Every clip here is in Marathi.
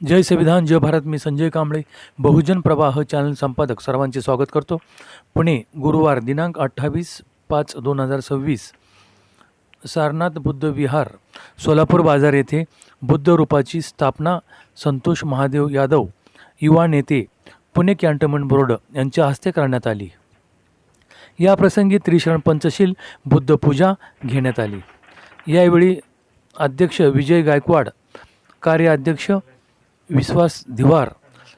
जय संविधान जय भारत. मी संजय कांबळे, बहुजन प्रवाह चॅनल संपादक. सर्वांचे स्वागत करतो. पुणे, गुरुवार दिनांक 28/5/2026. सारनाथ बुद्ध विहार, सोलापूर बाजार येथे बुद्ध रूपाची स्थापना संतोष महादेव यादव, युवा नेते, पुणे कॅन्टोन्मेंट बोर्ड यांच्या हस्ते करण्यात आली. या प्रसंगी त्रिशरण पंचशील बुद्ध पूजा घेण्यात आली. यावेळी अध्यक्ष विजय गायकवाड, कार्याध्यक्ष विश्वास धिवार,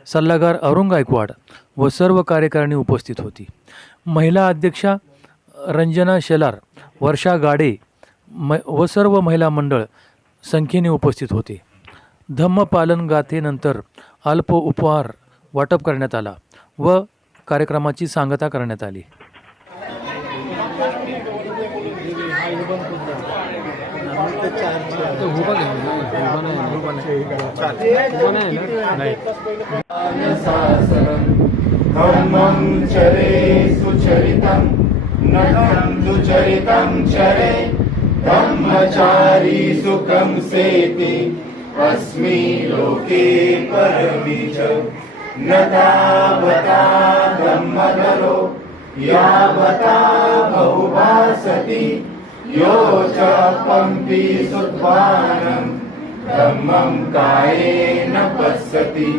सल्लागार अरुण गायकवाड व सर्व कार्यकारिणी उपस्थित होती. महिला अध्यक्षा रंजना शेलार, वर्षा गाडे व सर्व महिला मंडळ संख्येने उपस्थित होते. धम्मपालन गाथेनंतर अल्प उपहार वाटप करण्यात आला व कार्यक्रमाची सांगता करण्यात आली. धम्मं चरे सुचरितं नटं दुचरितं चरे धम्मचारी सुखं सेति अस्मि लोके परमिच न तावता धम्मधरो यावता बहुभासति यो च पम्पि सुध्वानं धम्मं कायेन पश्यति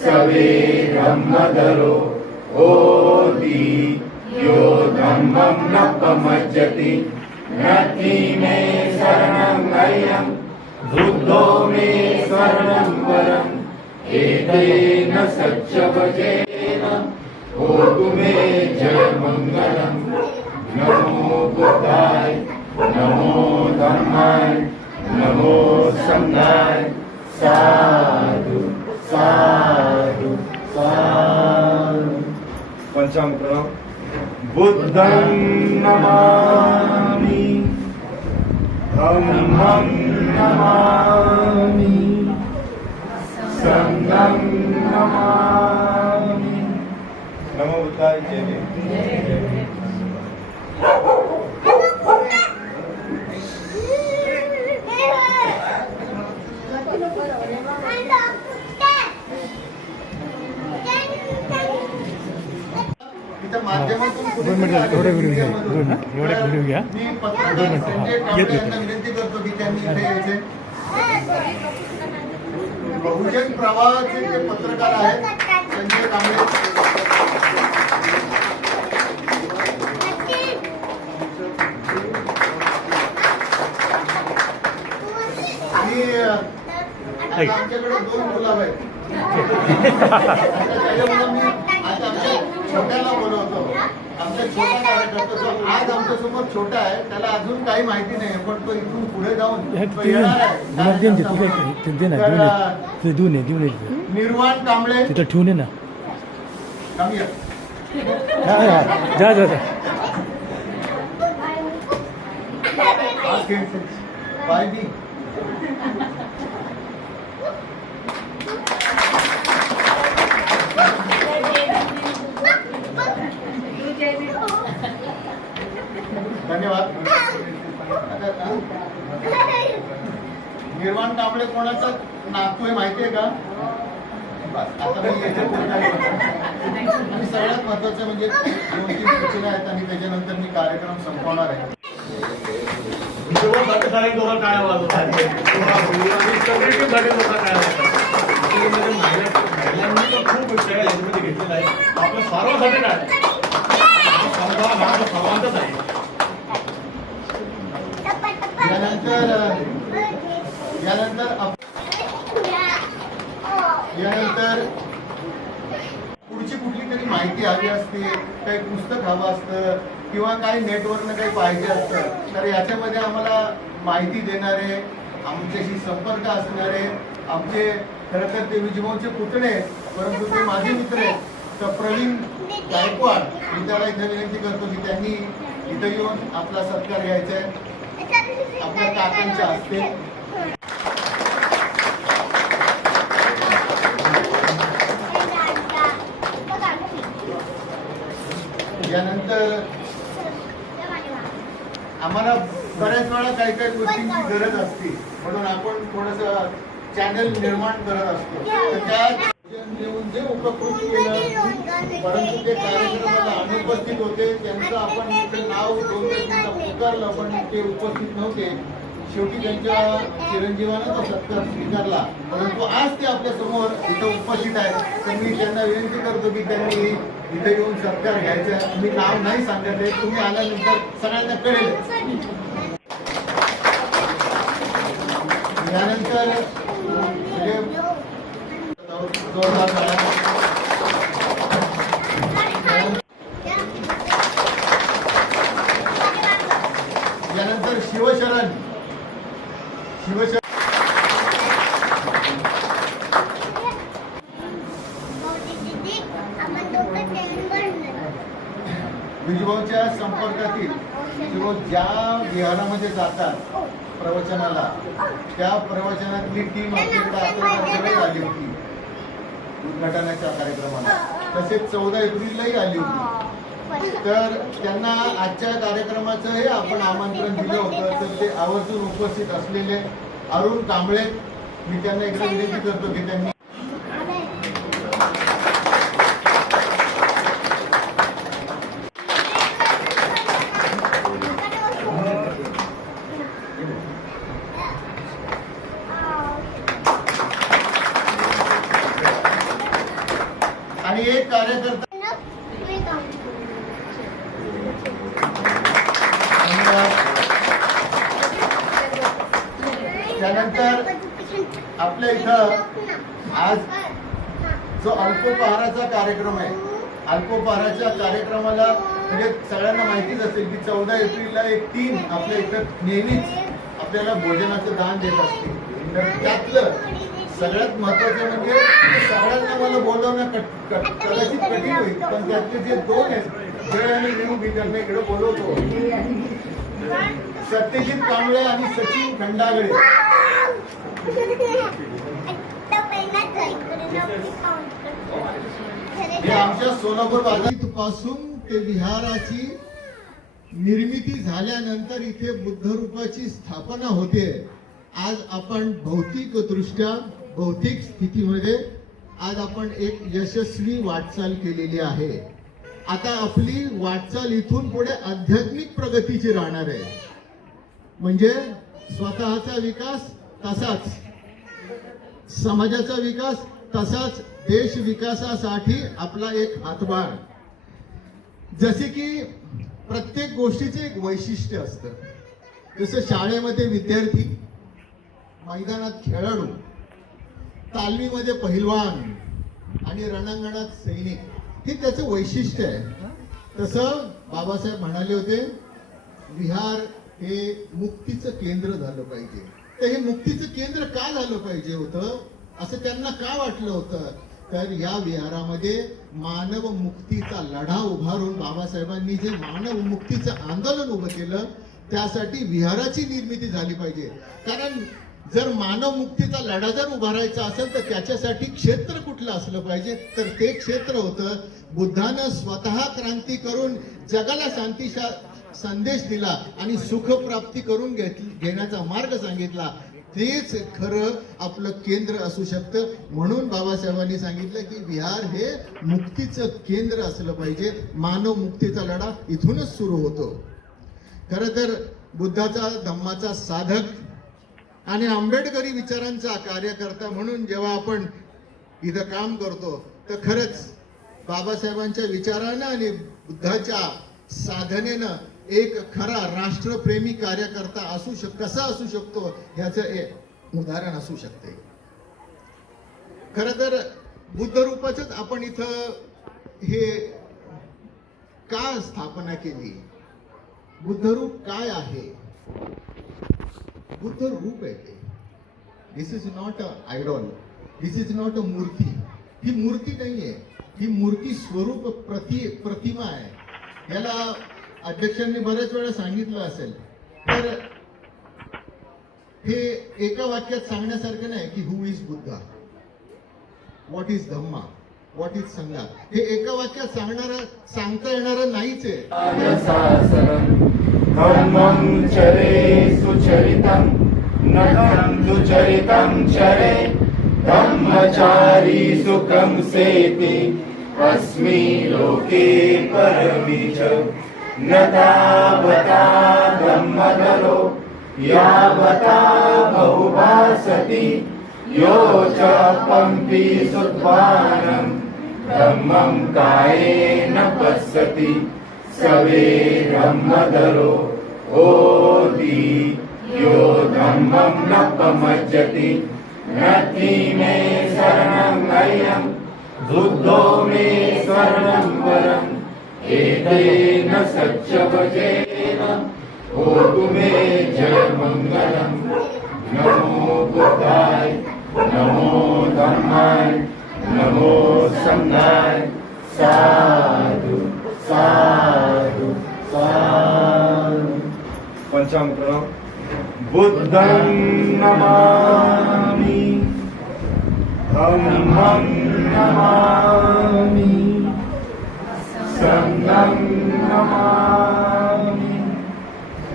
सवे धम्मधरो ओति यो धम्मं न पमज्जति नत्थि मे शरणं गयं बुद्धो मे शरणं वरम् एतेन सच्चवचेन होतु मे जयमङ्गलम्. नमो बुद्धाय नमो धम्माय नमो संघाय साधु साधु साधु. पंचांग प्रणव. बुद्धं नमामि धम्मं नमामि संघं नमामि. नमो बुद्धाय. जय जय. विनंती करतो की त्यांनी इथे यायचे. बहुजन प्रवाहाचे जे पत्रकार आहेत संजय कांबळे, आणि आमच्याकडे 2 गुलाब आहेत. त्याच्यामुळे मी आज आमच्या छोट्याला बोलवतो. आमचा छोटा कार्यकर्ता जो आज आमच्या समोर छोटा आहे, त्याला अजून काही माहिती नाही, पण तो इथून पुढे जाऊन निर्वाण कांबळे तिथं ठेवून ना जा जा जा. बायबी धन्यवाद. निर्वाण कांबळे कोणाचा नातू आहे माहिती आहे का? आता मी याच्यात आणि सगळ्यात महत्वाचं म्हणजे 2-3 सूचना आहेत आणि त्याच्यानंतर मी कार्यक्रम संपवणार आहे. यानंतर पुढची कुठली तरी माहिती हवी असते, काही पुस्तक हवं असतं किंवा काही नेटवरनं काही पाहिजे असतं, तर याच्यामध्ये आम्हाला माहिती देणारे, आमच्याशी संपर्क असणारे आमचे खरं तर ते विजयभाऊचे पुतणे, परंतु ते माझे मित्र आहेत, तर प्रवीण गायकवाड, मी त्याला इथे विनंती करतो की त्यांनी इथं येऊन आपला सत्कार घ्यायचा आहे आपल्या काकांच्या हस्ते. यानंतर आम्हाला बऱ्याच वेळा काही काही गोष्टींची गरज असते, म्हणून आपण थोडंसं चॅनल निर्माण करत असतो. तर त्या देऊन जे उपकृत केलं, परंतु ते कार्यक्रमाला अनुपस्थित होते. त्यांचं आपण इथे नाव 2-3 पुकारलं, पण ते उपस्थित नव्हते. शेवटी त्यांच्या चिरंजीवानं तो सत्कार स्वीकारला, परंतु आज ते आपल्या समोर इथं उपस्थित आहे. तर मी त्यांना विनंती करतो की त्यांनी इथे येऊन सत्कार घ्यायचा. मी नाव नाही सांगत आहे, तुम्ही आल्यानंतर सगळ्यांना कळेल. यानंतर जोरदार टाळ्या. यानंतर शिवशरण विजभाऊच्या संपर्कातील ज्या विहारामध्ये जातात प्रवचनाला, त्या प्रवचनातली टीम आपल्याकडे आली होती उद्घाटनाच्या कार्यक्रमाला. तसेच 14 एप्रिललाही आली होती. तर त्यांना आजच्या कार्यक्रमाचंही आपण आमंत्रण दिलं होतं. तर ते आवर्जून उपस्थित असलेले अरुण कांबळे, मी त्यांना एकदा विनंती करतो की त्यांनी आणि एक कार्यकर्ता त्यानंतर आपल्या इथं आज जो अल्पोपहाराचा कार्यक्रम आहे, अल्पोपहाराच्या कार्यक्रमाला म्हणजे सगळ्यांना माहितीच असेल की 14 एप्रिलला एक टीम आपल्या इथं नेहमीच आपल्याला भोजनाचं दान देत असते. तर त्यातलं सगळ्यात महत्वाचं म्हणजे सगळ्यांना मला बोलवणं कदाचित कठीण होईल, पण त्यातले जे 2 आहेत, जय आणि विनू, मी त्यांना इकडे बोलवतो. सत्यजित कांबळे आणि सचिन खंडागळे. हे आमच्या सोलापूर पासून ते विहाराची निर्मिती झाल्यानंतर इथे बुद्ध रूपाची स्थापना होते. आज आपण भौतिक स्थितीमध्ये आज आपण एक यशस्वी वाटचाल केलेली आहे. आता आपली वाटचाल इथून पुढे आध्यात्मिक प्रगतीची राहणार आहे. म्हणजे स्वतःचा विकास तसाच, समाजाचा विकास तसाच, देश विकासासाठी आपला एक हातभार. जसे की प्रत्येक गोष्टीचे एक वैशिष्ट्य असतं. जसं शाळेमध्ये विद्यार्थी, मैदानात खेळाडू, तालमीमध्ये पहिलवान आणि रणांगणात सैनिक, हे त्याचं वैशिष्ट्य आहे. तसं बाबासाहेब म्हणाले होते, विहार हे मुक्तीचं केंद्र झालं पाहिजे. तर हे मुक्तीचं केंद्र का झालं पाहिजे होतं, असं त्यांना का वाटलं होतं? तर या विहारामध्ये मानव मुक्तीचा लढा उभारून बाबासाहेबांनी जे मानव मुक्तीचं आंदोलन उभं केलं, त्यासाठी विहाराची निर्मिती झाली पाहिजे. कारण जर मानव मुक्तीचा लढा जर उभारायचा असेल तर त्याच्यासाठी क्षेत्र कुठलं असलं पाहिजे, तर ते क्षेत्र होतं बुद्धानं स्वतः क्रांती करून जगाला शांतीचा संदेश दिला आणि सुखप्राप्ती करून घेण्याचा मार्ग सांगितला. तेच खरं आपलं केंद्र असू शकतं. म्हणून बाबासाहेबांनी सांगितलं की विहार हे मुक्तीचं केंद्र असलं पाहिजे. मानव मुक्तीचा लढा इथूनच सुरू होतो. खरं तर बुद्धाचा धम्माचा साधक आणि आंबेडकरी विचारांचा कार्यकर्ता म्हणून जेव्हा आपण इथं काम करतो, तर खरंच बाबासाहेबांच्या विचारानं आणि बुद्धाच्या साधनेनं एक खरा राष्ट्रप्रेमी कार्यकर्ता कसा असू शकतो ह्याचं एक उदाहरण असू शकते. खरं तर बुद्ध रूपाचंच आपण इथं हे का स्थापना केली? बुद्धरूप काय आहे? बुद्ध रूप आहे ते. This is not a idol, this is not a मूर्ती. ही मूर्ती नाहीये, ही मूर्ती स्वरूप प्रतिमा आहे. याला अध्यक्षांनी बऱ्याच वेळा सांगितलं असेल, तर हे एका वाक्यात सांगण्यासारखं नाही की who is Buddha, what is Dhamma, what is Sangha. हे एका वाक्यात सांगता येणारं नाहीच आहे. धम्मं चरे सुचरितं नखं सुचरितं चरे ब्रह्मचारी सुखं सेति अस्मि लोके परमिच न तावता ब्रह्मधरो यावता बहुभासति यो च पंपि सुध्वानं ब्रह्मं कायेन पश्यति सवे ब्रह्मधरो ओति यो धम्मं न पमज्जति नत्ति मे शरणं अयं बुद्धो मे शरणं वरम् एतेन सच्चवचेन होतु मे जयमङ्गलम् नमो बुद्धाय नमो धम्माय नमो संघाय साधु साधु साधु पंचांग प्रणव बुद्धं नमामि धम्मं नमामि संघं नमामि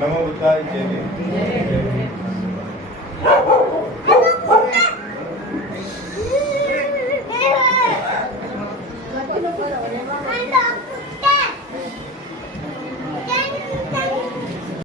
नमो बुद्धाय जय